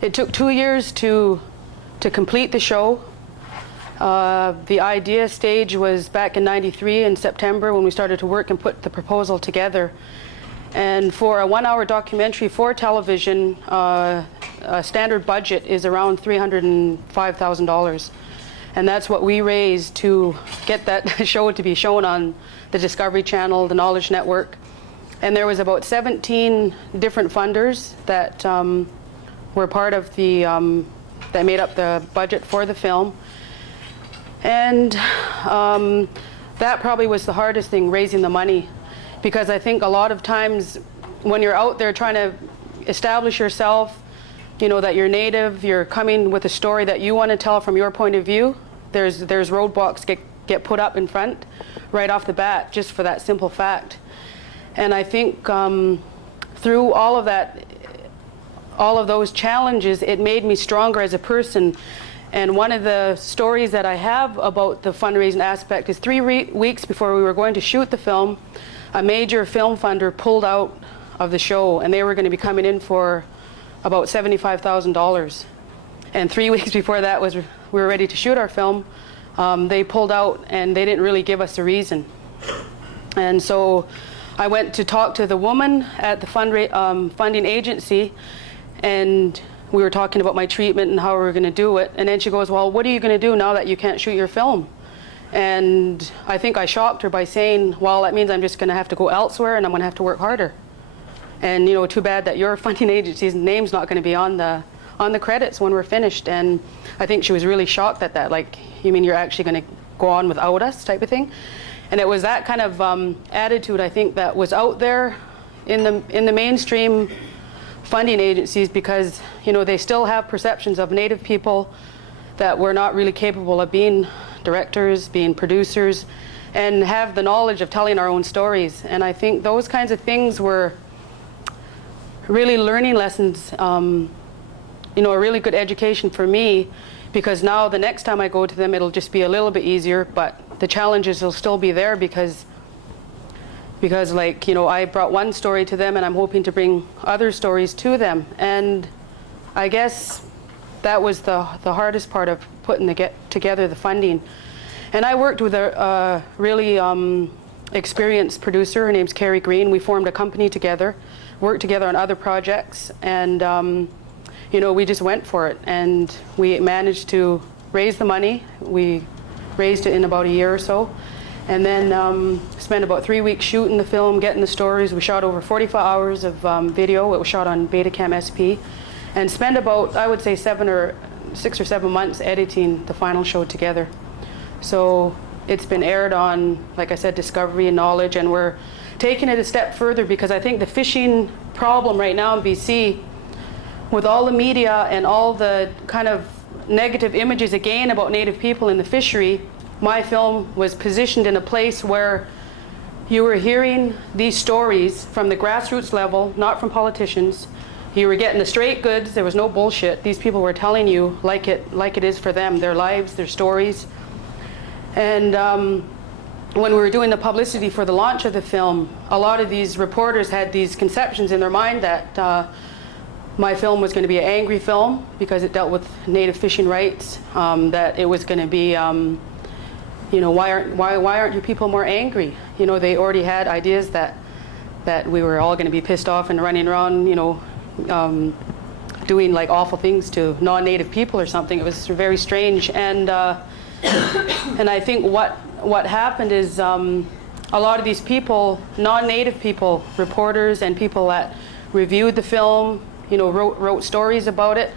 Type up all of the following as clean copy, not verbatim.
It took 2 years to complete the show. The idea stage was back in '93 in September when we started to work and put the proposal together. And for a 1-hour documentary for television, a standard budget is around $305,000. And that's what we raised to get that show to be shown on the Discovery Channel, the Knowledge Network. And there was about 17 different funders that were part of the, that made up the budget for the film. And that probably was the hardest thing, raising the money. Because I think a lot of times when you're out there trying to establish yourself, you know, that you're Native, you're coming with a story that you want to tell from your point of view, there's roadblocks get put up in front right off the bat, just for that simple fact. And I think through all of that, all of those challenges, it made me stronger as a person. And one of the stories that I have about the fundraising aspect is 3 weeks before we were going to shoot the film, a major film funder pulled out of the show, and they were going to be coming in for about $75,000. And 3 weeks before that we were ready to shoot our film, they pulled out, and they didn't really give us a reason. And so I went to talk to the woman at the funding agency, and we were talking about my treatment and how we were going to do it. And then she goes, well, what are you going to do now that you can't shoot your film? And I think I shocked her by saying, well, that means I'm just going to have to go elsewhere and I'm going to have to work harder. And, you know, too bad that your funding agency's name's not going to be on the credits when we're finished. And I think she was really shocked at that. Like, you mean you're actually going to go on without us, type of thing? And it was that kind of attitude, I think, that was out there in the mainstream funding agencies, because, you know, they still have perceptions of Native people that we're not really capable of being directors, being producers, and have the knowledge of telling our own stories. And I think those kinds of things were really learning lessons, you know, a really good education for me, because now the next time I go to them, it'll just be a little bit easier, but the challenges will still be there because like, you know, I brought one story to them and I'm hoping to bring other stories to them. And I guess that was the hardest part of putting together the funding. And I worked with a really experienced producer. Her name's Carrie Green. We formed a company together, worked together on other projects, and you know, we just went for it. And we managed to raise the money. We raised it in about a year or so. And then spent about 3 weeks shooting the film, getting the stories. We shot over 45 hours of video. It was shot on Betacam SP. And spent about, I would say, 6 or 7 months editing the final show together. So it's been aired on, like I said, Discovery and Knowledge, and we're taking it a step further, because I think the fishing problem right now in BC, with all the media and all the kind of negative images again about Native people in the fishery, my film was positioned in a place where you were hearing these stories from the grassroots level, not from politicians. You were getting the straight goods. There was no bullshit. These people were telling you like it is for them, their lives, their stories. And when we were doing the publicity for the launch of the film, a lot of these reporters had these conceptions in their mind that my film was going to be an angry film because it dealt with Native fishing rights, that it was going to be you know, why aren't you people more angry? You know, they already had ideas that we were all going to be pissed off and running around, you know, doing like awful things to non-Native people or something. It was very strange. And I think what happened is a lot of these people, non-Native people, reporters and people that reviewed the film, you know, wrote stories about it,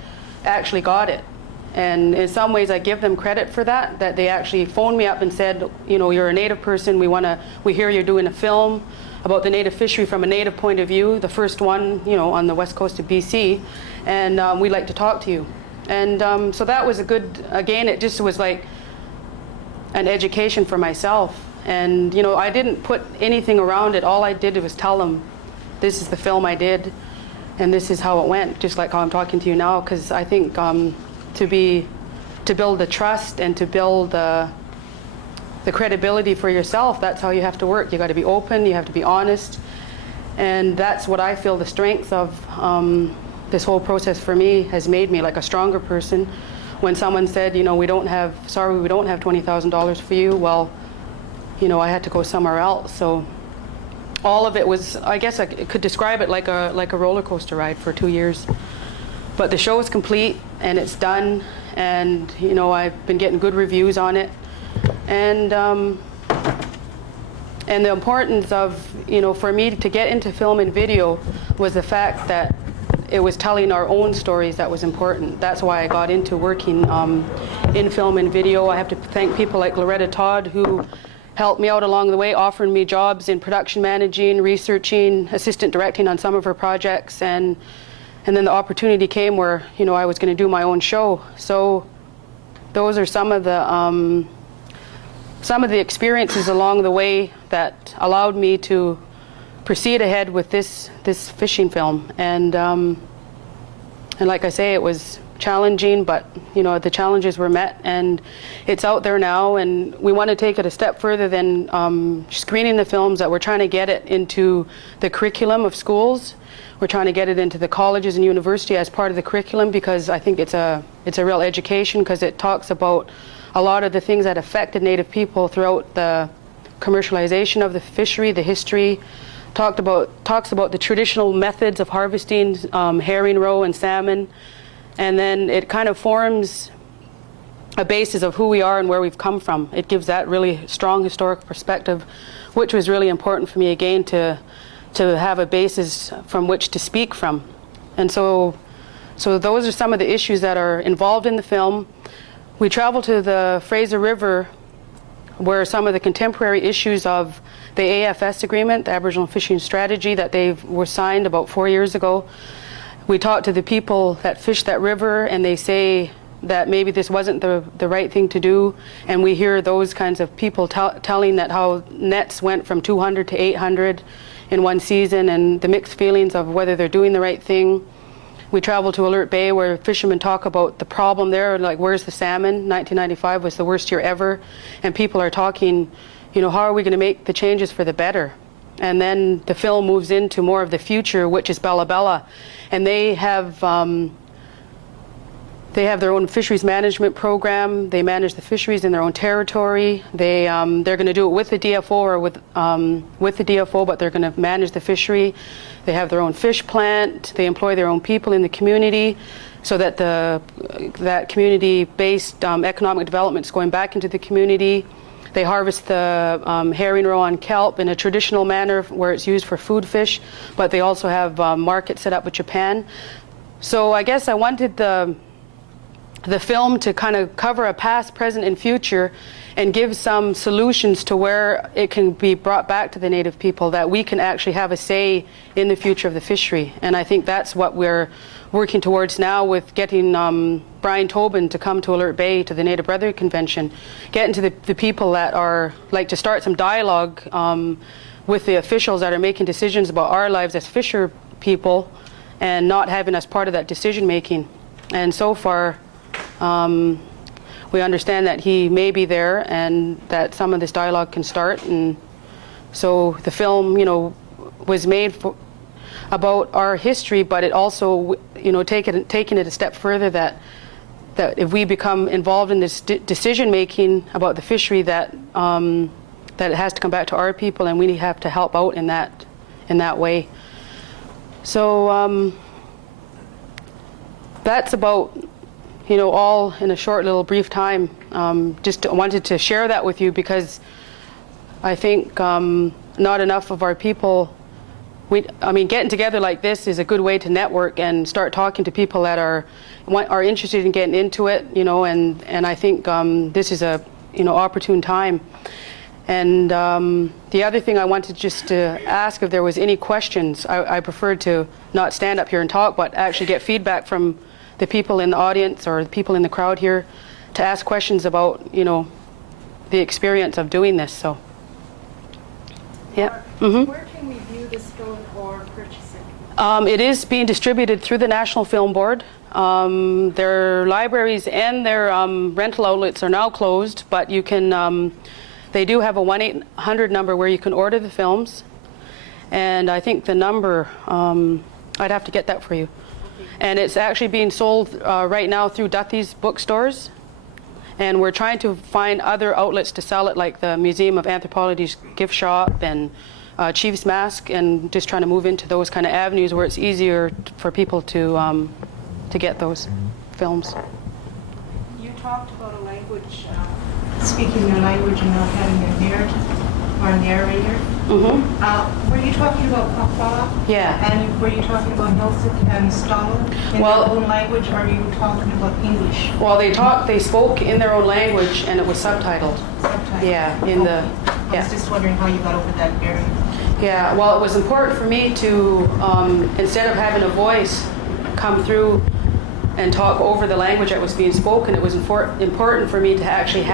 actually got it. And in some ways I give them credit for that they actually phoned me up and said, you know, you're a Native person, we hear you're doing a film about the Native fishery from a Native point of view, the first one, you know, on the west coast of BC, and we'd like to talk to you. And so that was a good, again, it just was like an education for myself. And, you know, I didn't put anything around it. All I did was tell them, this is the film I did, and this is how it went, just like how I'm talking to you now, because I think to build the trust and to build the credibility for yourself, that's how you have to work. You got to be open, you have to be honest, and that's what I feel the strength of this whole process for me has made me like a stronger person. When someone said, you know, we don't have $20,000 for you, well, you know, I had to go somewhere else. So all of it was, I guess I could describe it like a roller coaster ride for 2 years. But the show is complete and it's done, and you know, I've been getting good reviews on it. And the importance of, you know, for me to get into film and video was the fact that it was telling our own stories that was important. That's why I got into working in film and video. I have to thank people like Loretta Todd, who helped me out along the way, offering me jobs in production managing, researching, assistant directing on some of her projects, and then the opportunity came where, you know, I was going to do my own show. So those are some of the experiences along the way that allowed me to proceed ahead with this fishing film. And like I say, it was challenging, but you know, the challenges were met, and it's out there now. And we want to take it a step further than screening the films, that we're trying to get it into the curriculum of schools. We're trying to get it into the colleges and university as part of the curriculum, because I think it's a real education, because it talks about a lot of the things that affected Native people throughout the commercialization of the fishery, the history. Talks about the traditional methods of harvesting herring roe and salmon, and then it kind of forms a basis of who we are and where we've come from. It gives that really strong historic perspective, which was really important for me, again, to have a basis from which to speak from. And so those are some of the issues that are involved in the film. We travel to the Fraser River, where some of the contemporary issues of the AFS agreement, the Aboriginal Fishing Strategy, that were signed about 4 years ago. We talk to the people that fish that river, and they say that maybe this wasn't the right thing to do. And we hear those kinds of people telling that how nets went from 200 to 800 in one season, and the mixed feelings of whether they're doing the right thing. We travel to Alert Bay, where fishermen talk about the problem there, like, where's the salmon? 1995 was the worst year ever. And people are talking, you know, how are we going to make the changes for the better? And then the film moves into more of the future, which is Bella Bella. And they have their own fisheries management program. They manage the fisheries in their own territory. They're going to do it with the DFO or with the DFO, but they're going to manage the fishery. They have their own fish plant. They employ their own people in the community, so that that community-based economic development is going back into the community. They harvest the herring roe on kelp in a traditional manner where it's used for food fish, but they also have markets set up with Japan. So I guess I wanted the film to kind of cover a past, present, and future, and give some solutions to where it can be brought back to the Native people, that we can actually have a say in the future of the fishery. And I think that's what we're working towards now, with getting Brian Tobin to come to Alert Bay to the Native Brotherhood Convention, getting to the people that are, like, to start some dialogue with the officials that are making decisions about our lives as fisher people, and not having us part of that decision making. And so far, we understand that he may be there, and that some of this dialogue can start. And so the film, you know, was made about our history, but it also, you know, taking it a step further, that if we become involved in this decision making about the fishery, that it has to come back to our people, and we have to help out in that way. So that's about, you know, all in a short little brief time. Just wanted to share that with you, because I think not enough of our people, I mean, getting together like this is a good way to network and start talking to people that are interested in getting into it, you know, and I think this is a, you know, opportune time. And the other thing I wanted just to ask, if there was any questions. I preferred to not stand up here and talk, but actually get feedback from the people in the audience or the people in the crowd here, to ask questions about, you know, the experience of doing this. So, yeah. Where can we view this film or purchase it? It is being distributed through the National Film Board. Their libraries and their rental outlets are now closed, but you can. They do have a 1-800 number where you can order the films, and I think the number, I'd have to get that for you. And it's actually being sold right now through Duthie's bookstores. And we're trying to find other outlets to sell it, like the Museum of Anthropology's gift shop and Chief's Mask, and just trying to move into those kind of avenues where it's easier for people to get those films. You talked about a language, speaking your language and not having a narrative or a narrator. Mm-hmm. Were you talking about Kwak'wala? Yeah. And were you talking about Nilsik and Stalin in their own language, or are you talking about English? Well, they spoke in their own language, and it was subtitled. Subtitled. Yeah, I was just wondering how you got over that barrier. Yeah, well, it was important for me to, instead of having a voice come through and talk over the language that was being spoken, it was important for me to actually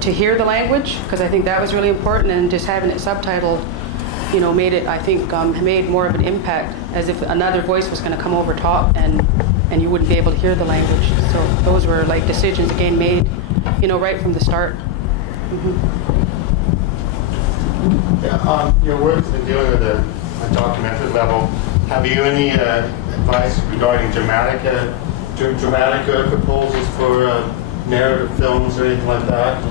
to hear the language, because I think that was really important, and just having it subtitled, you know, made it, I think, made more of an impact, as if another voice was going to come over top and you wouldn't be able to hear the language. So those were like decisions, again, made, you know, right from the start. Yeah, your work's been dealing with a documented level. Have you any advice regarding dramatic proposals for narrative films or anything like that?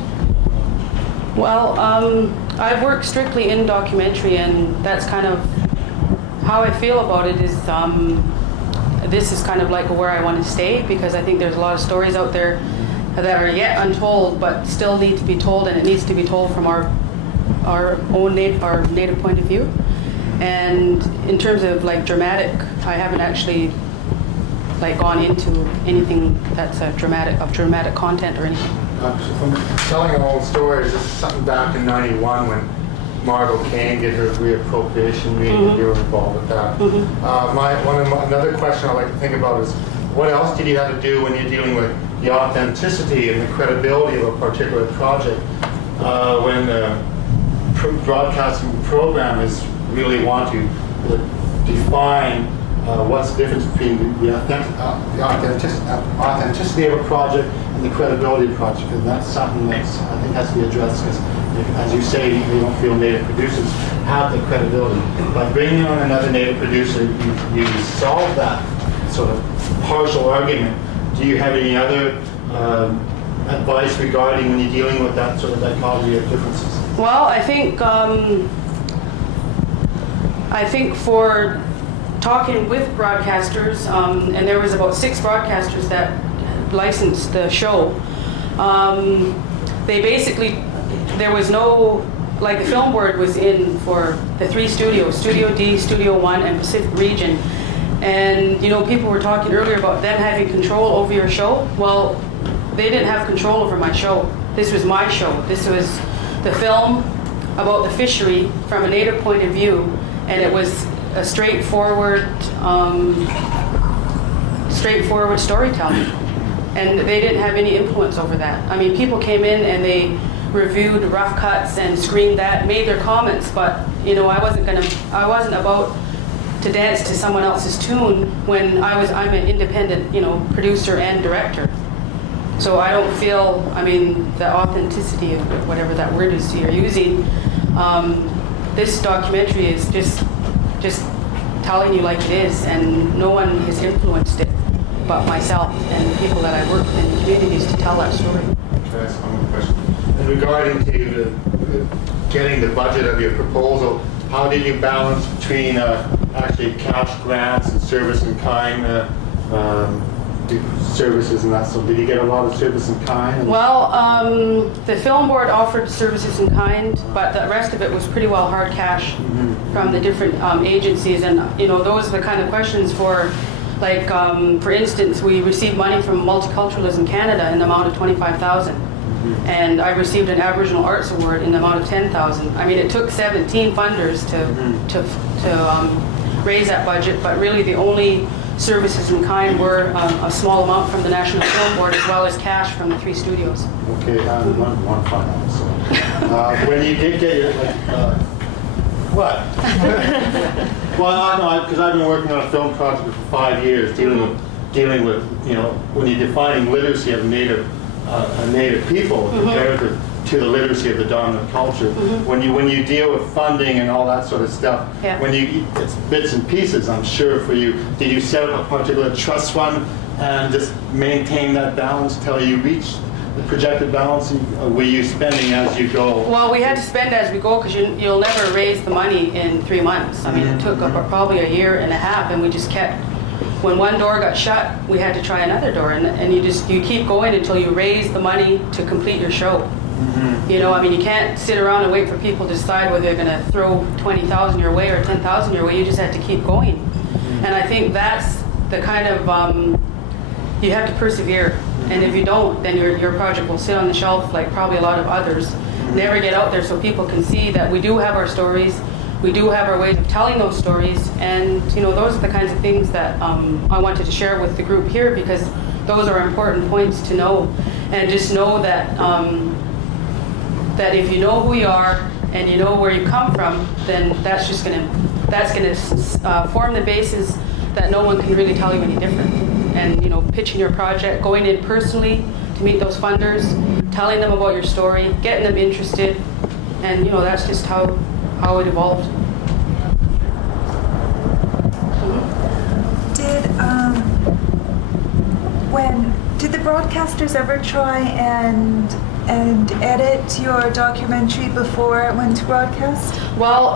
Well, I've worked strictly in documentary, and that's kind of how I feel about it. Is this is kind of like where I want to stay, because I think there's a lot of stories out there that are yet untold but still need to be told, and it needs to be told from our native point of view. And in terms of like dramatic, I haven't actually like gone into anything that's dramatic content or anything. From telling our own stories, this is something back in '91 when Margot Kane did her reappropriation meeting, and you were involved with that. Another question I like to think about is, what else did you have to do when you're dealing with the authenticity and the credibility of a particular project when the broadcasting programmers really want to define what's the difference between the authenticity of a project and the credibility of a project, and that's something that I think has to be addressed, because, as you say, they don't feel native producers have the credibility. By bringing on another native producer, you solve that sort of partial argument. Do you have any other advice regarding when you're dealing with that sort of dichotomy of differences? Well, I think for talking with broadcasters, and there was about 6 broadcasters that licensed the show. They basically, there was no, like the film board was in for the 3 studios, Studio D, Studio 1, and Pacific Region. And, you know, people were talking earlier about them having control over your show. Well, they didn't have control over my show. This was my show. This was the film about the fishery from a native point of view, and it was a straightforward storytelling, and they didn't have any influence over that. I mean, people came in and they reviewed rough cuts and screened that, made their comments, but you know, I wasn't about to dance to someone else's tune when I'm an independent, you know, producer and director. So I don't feel, I mean, the authenticity of whatever that word is you're using. This documentary is just telling you like it is, and no one has influenced it but myself and people that I work with in the communities to tell that story. Can I ask one more question? And regarding to getting the budget of your proposal, how did you balance between actually cash grants and service in kind services and that? So did you get a lot of service in kind? Well, the film board offered services in kind, but the rest of it was pretty well hard cash from the different agencies. And you know, those are the kind of questions for, like, for instance, we received money from Multiculturalism Canada in the amount of $25,000, and I received an Aboriginal Arts Award in the amount of $10,000. I mean, it took 17 funders to raise that budget, but really the only services in kind were a small amount from the National Film Board, as well as cash from the 3 studios. Okay, one final. So, when you did get your, what? Well, I know, because I've been working on a film project for 5 years, dealing with, you know, when you're defining literacy of native people compared to the literacy of the dominant culture. When you deal with funding and all that sort of stuff, Yeah. it's bits and pieces, I'm sure, for you. Did you set up a particular trust fund and just maintain that balance till you reach the projected balance? Or were you spending as you go? Well, we had to spend as we go because you'll never raise the money in 3 months. I mean, it took probably a year and a half, and we just kept. When one door got shut, we had to try another door, and you keep going until you raise the money to complete your show. You know, I mean, you can't sit around and wait for people to decide whether they're going to throw 20,000 your way or 10,000 your way. You just have to keep going, and I think that's the kind of you have to persevere. And if you don't, then your project will sit on the shelf like probably a lot of others. Never get out there so people can see that we do have our stories. We do have our ways of telling those stories, and you know, those are the kinds of things that I wanted to share with the group here, because those are important points to know. And just know that that if you know who you are and you know where you come from, then that's gonna form the basis that no one can really tell you any different. And you know, pitching your project, going in personally to meet those funders, telling them about your story, getting them interested, and you know, that's just how it evolved. Did the broadcasters ever try and edit your documentary before it went to broadcast? Well,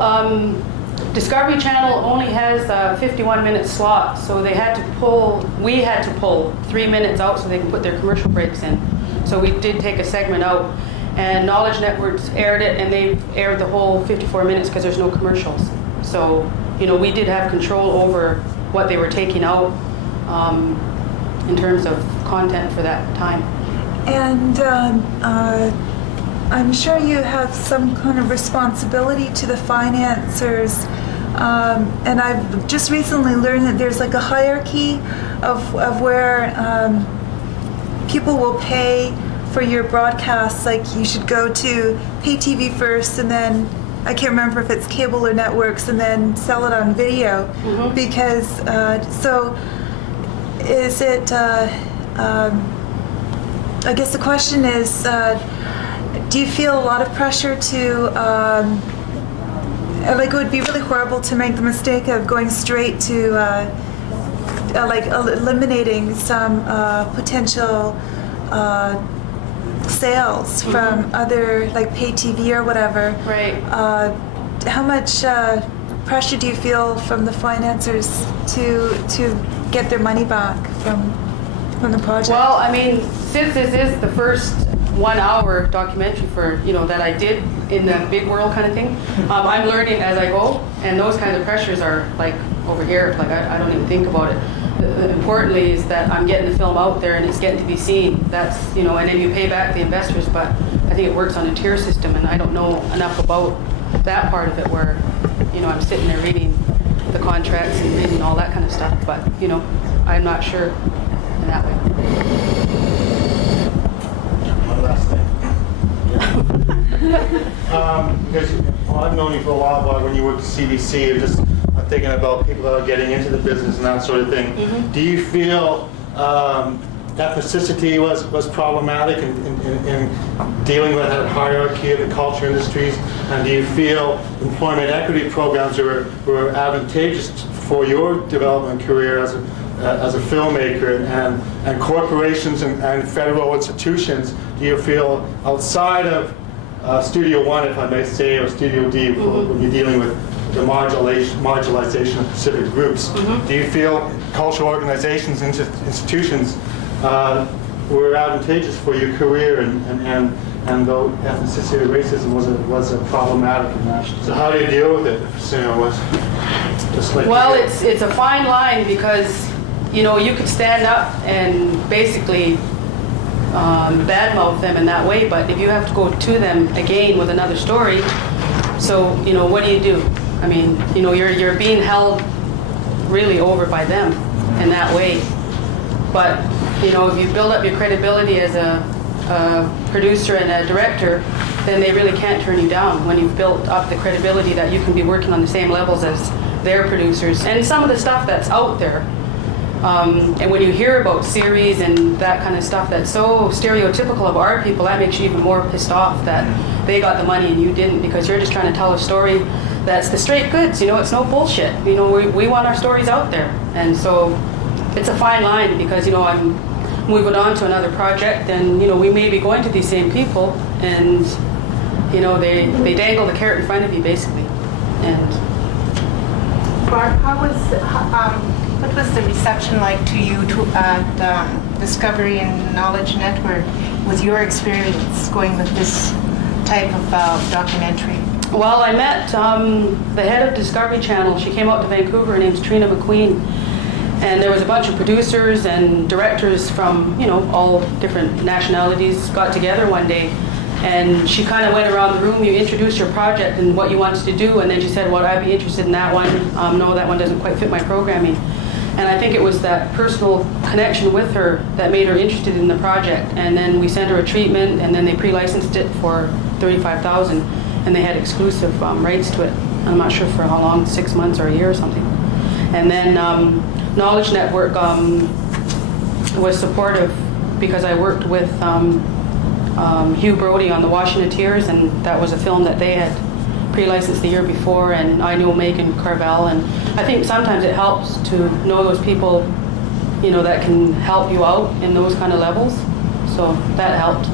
Discovery Channel only has a 51-minute slot, so we had to pull 3 minutes out so they can put their commercial breaks in. So we did take a segment out, and Knowledge Networks aired it, and they aired the whole 54 minutes because there's no commercials. So, you know, we did have control over what they were taking out in terms of content for that time. And I'm sure you have some kind of responsibility to the financiers. And I've just recently learned that there's like a hierarchy of where people will pay for your broadcasts. Like you should go to pay TV first, and then I can't remember if it's cable or networks, and then sell it on video. Because so is it? I guess the question is, do you feel a lot of pressure to, like it would be really horrible to make the mistake of going straight to, like eliminating some potential sales from other, like pay TV or whatever. Right. How much pressure do you feel from the financiers to get their money back from the project? Well, I mean, since this is the first 1 hour documentary for, you know, that I did in the big world kind of thing, I'm learning as I go, and those kinds of pressures are like over here, like I don't even think about it. Importantly is that I'm getting the film out there and it's getting to be seen. That's, you know, and then you pay back the investors, but I think it works on a tier system, and I don't know enough about that part of it where, you know, I'm sitting there reading the contracts and reading all that kind of stuff, but, you know, I'm not sure in that way. One last thing. Because I've known you for a while, but when you worked at CBC, you're just thinking about people that are getting into the business and that sort of thing. Do you feel ethnicity was problematic in dealing with that hierarchy of the culture industries? And do you feel employment equity programs were advantageous for your development career as a filmmaker, and corporations and federal institutions? Do you feel outside of Studio One, if I may say, or Studio D, when you're dealing with the marginalization of specific groups, do you feel cultural organizations and institutions were advantageous for your career, and though ethnicity or racism was a problematic in that? So how do you deal with it? Well, it's a fine line, because, you know, you could stand up and basically badmouth them in that way, but if you have to go to them again with another story, so, you know, what do? I mean, you know, you're being held really over by them in that way. But, you know, if you build up your credibility as a producer and a director, then they really can't turn you down when you've built up the credibility that you can be working on the same levels as their producers. And some of the stuff that's out there, And when you hear about series and that kind of stuff that's so stereotypical of our people, that makes you even more pissed off that they got the money and you didn't, because you're just trying to tell a story that's the straight goods, it's no bullshit. We want our stories out there. And so it's a fine line, because, I'm moving on to another project, and, we may be going to these same people, and, they dangle the carrot in front of you, basically. And Barb, what was the reception like to you at Discovery and Knowledge Network with your experience going with this type of documentary? Well, I met the head of Discovery Channel. She came out to Vancouver. Her name's Trina McQueen. And there was a bunch of producers and directors from, all different nationalities got together one day. And she kind of went around the room. You introduced your project and what you wanted to do. And then she said, well, I'd be interested in that one. No, that one doesn't quite fit my programming. And I think it was that personal connection with her that made her interested in the project. And then we sent her a treatment, and then they pre-licensed it for $35,000. And they had exclusive rights to it. I'm not sure for how long, 6 months or a year or something. And then Knowledge Network was supportive, because I worked with Hugh Brody on the Washingtoneers, and that was a film that they had pre-licensed the year before, and I knew Megan Carvel, and I think sometimes it helps to know those people, that can help you out in those kind of levels. So that helped.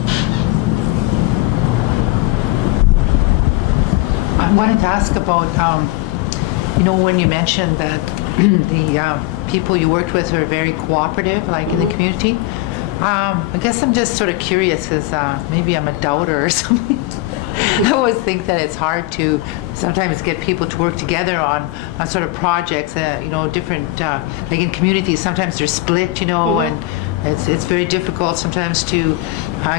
I wanted to ask about, when you mentioned that the people you worked with are very cooperative, like in the community. I guess I'm just sort of curious, because maybe I'm a doubter or something. I always think that it's hard to sometimes get people to work together on sort of projects, different, like in communities, sometimes they're split, and it's very difficult sometimes to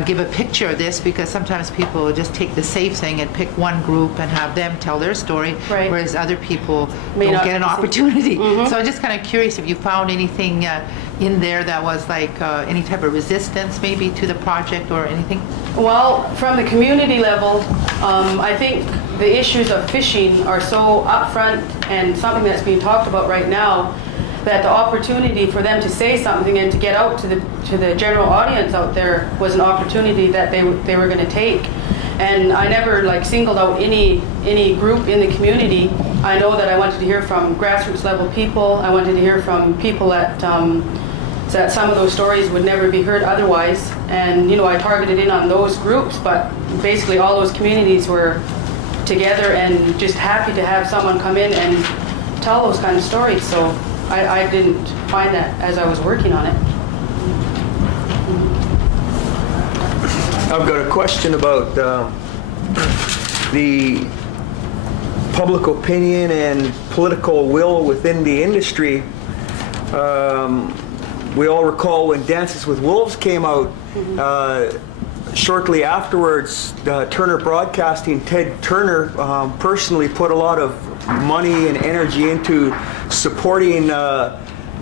give a picture of this, because sometimes people just take the safe thing and pick one group and have them tell their story, right, whereas other people may don't get an opportunity. Mm-hmm. So I'm just kind of curious if you found anything in there that was like any type of resistance maybe to the project or anything? Well, from the community level, I think the issues of fishing are so upfront and something that's being talked about right now, that the opportunity for them to say something and to get out to the general audience out there was an opportunity that they were going to take. And I never singled out any group in the community. I know that I wanted to hear from grassroots level people. I wanted to hear from people that some of those stories would never be heard otherwise. And I targeted in on those groups, but basically all those communities were together and just happy to have someone come in and tell those kind of stories. So I didn't find that as I was working on it. I've got a question about the public opinion and political will within the industry. We all recall when Dances with Wolves came out, shortly afterwards, Turner Broadcasting, Ted Turner personally put a lot of money and energy into supporting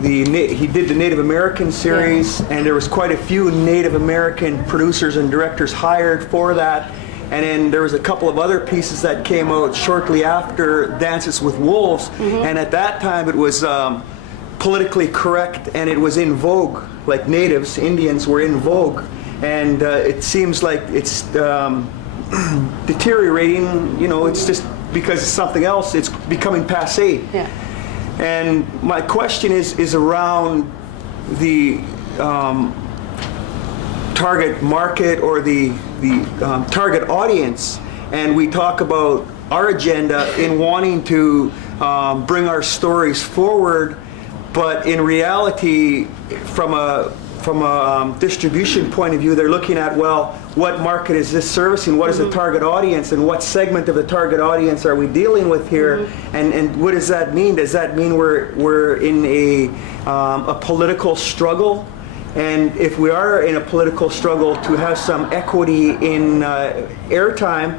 he did the Native American series, and there was quite a few Native American producers and directors hired for that. And then there was a couple of other pieces that came out shortly after Dances with Wolves, and at that time it was politically correct and it was in vogue, like natives, Indians were in vogue, and it seems like it's deteriorating, it's just because it's something else, it's becoming passé. Yeah. And my question is around the target market or the target audience, and we talk about our agenda in wanting to bring our stories forward, but in reality, from a distribution point of view, they're looking at, well, what market is this servicing? What is the target audience, and what segment of the target audience are we dealing with here? And what does that mean? Does that mean we're in a political struggle? And if we are in a political struggle to have some equity in airtime,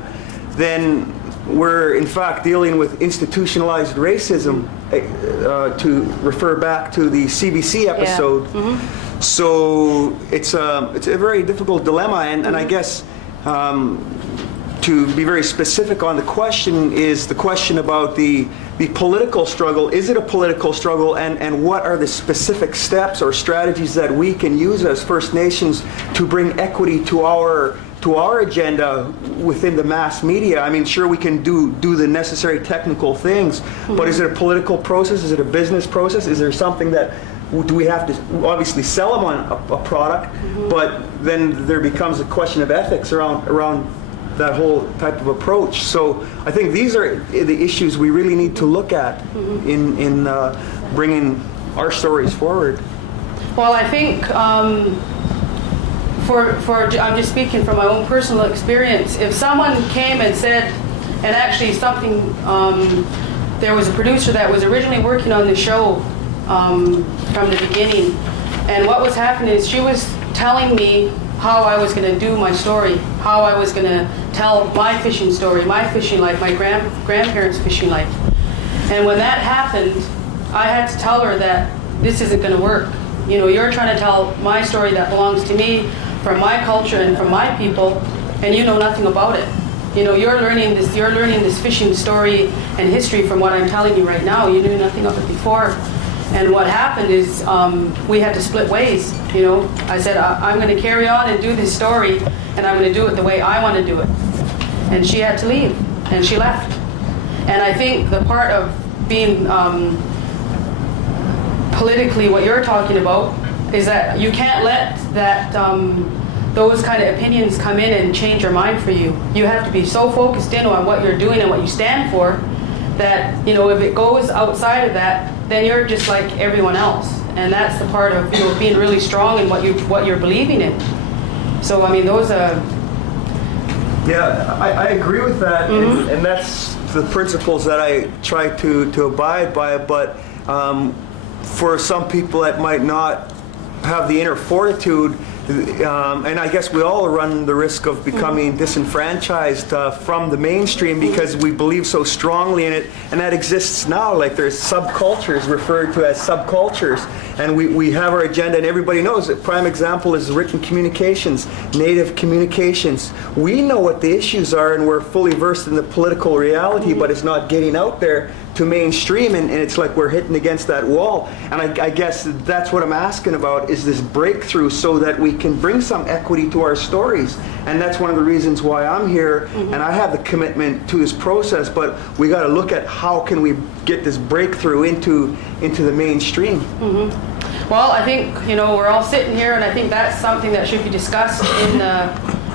then we're in fact dealing with institutionalized racism, to refer back to the CBC episode. Yeah. So it's a very difficult dilemma, and I guess to to be very specific on the question, is the question about the political struggle. Is it a political struggle, and what are the specific steps or strategies that we can use as First Nations to bring equity to our agenda within the mass media? I mean, sure, we can do the necessary technical things, but is it a political process? Is it a business process? Is there something that, do we have to obviously sell them on a product, but then there becomes a question of ethics around that whole type of approach. So I think these are the issues we really need to look at in bringing our stories forward. Well, I think I'm just speaking from my own personal experience. If someone came and said, and actually something, there was a producer that was originally working on the show from the beginning, and what was happening is she was telling me how I was going to do my story, how I was going to tell my fishing story, my fishing life, my grandparents' fishing life. And when that happened, I had to tell her that this isn't going to work. You know, you're trying to tell my story that belongs to me, from my culture and from my people, and you know nothing about it. You know, you're learning this fishing story and history from what I'm telling you right now. You knew nothing of it before. And what happened is we had to split ways. You know, I said, I'm going to carry on and do this story, and I'm going to do it the way I want to do it. And she had to leave, and she left. And I think the part of being politically what you're talking about is that you can't let that those kind of opinions come in and change your mind for you. You have to be so focused in on what you're doing and what you stand for that, you know, if it goes outside of that, then you're just like everyone else. And that's the part of, you know, being really strong in what you're believing in. So I mean, those are. Yeah, I agree with that, and that's the principles that I try to abide by. But for some people that might not have the inner fortitude, and I guess we all run the risk of becoming disenfranchised from the mainstream because we believe so strongly in it, and that exists now. Like there's subcultures referred to as subcultures, and we have our agenda, and everybody knows. A prime example is written communications, native communications. We know what the issues are, and we're fully versed in the political reality, but it's not getting out there to mainstream, and it's like we're hitting against that wall. And I guess that's what I'm asking about, is this breakthrough so that we can bring some equity to our stories. And that's one of the reasons why I'm here, and I have the commitment to this process, but we got to look at how can we get this breakthrough into the mainstream. Well, I think, you know, we're all sitting here, and I think that's something that should be discussed in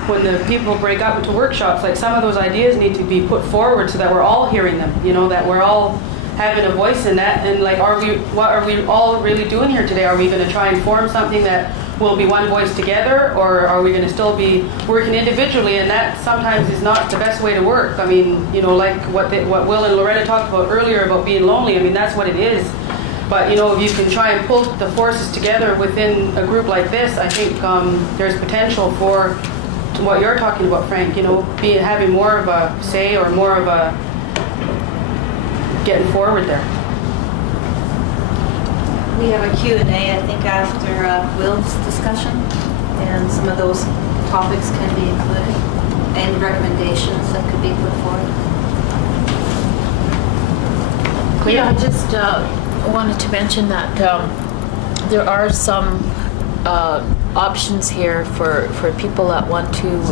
when the people break up into workshops. Like, some of those ideas need to be put forward so that we're all hearing them, you know, that we're all having a voice in that. And like, what are we all really doing here today? Are we going to try and form something that will be one voice together, or are we going to still be working individually? And that sometimes is not the best way to work. I mean, you know, like what Will and Loretta talked about earlier about being lonely, I mean, that's what it is. But, you know, if you can try and pull the forces together within a group like this, I think there's potential for what you're talking about, Frank, you know, having more of a say, or more of a getting forward there. We have a Q&A, I think, after Will's discussion, and some of those topics can be included, and recommendations that could be put forward. Yeah, I just wanted to mention that there are some options here for people that want to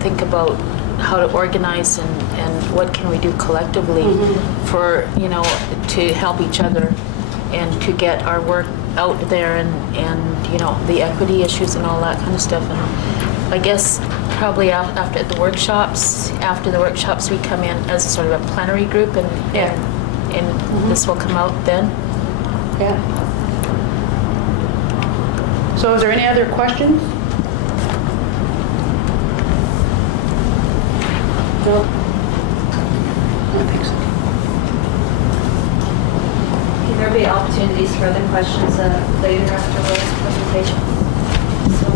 think about how to organize and what can we do collectively for, you know, to help each other and to get our work out there, and you know, the equity issues and all that kind of stuff. And I guess probably after the workshops we come in as a sort of a plenary group, and this will come out then. Yeah. So is there any other questions? No? I don't think so. There'll be opportunities for other questions later after Will's presentation. So